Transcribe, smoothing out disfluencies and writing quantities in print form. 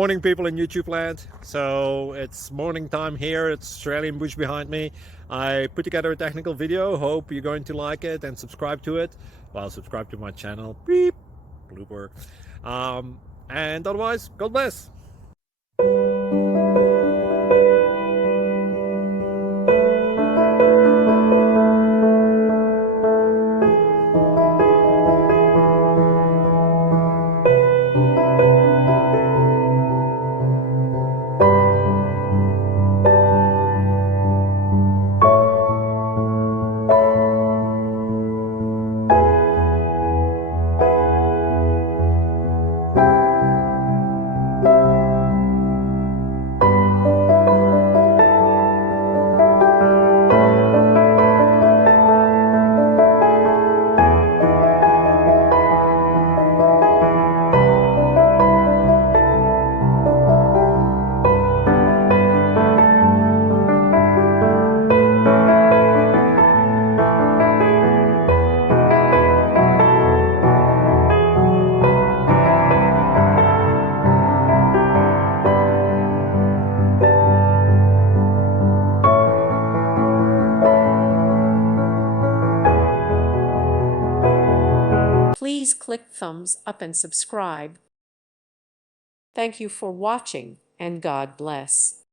Morning, people in YouTube land. So it's morning time here. It's Australian bush behind me. I put together a technical video. Hope you're going to like it and subscribe to it. Well, subscribe to my channel. Beep. Blooper. And otherwise, God bless. Please click thumbs up and subscribe. Thank you for watching, and God bless.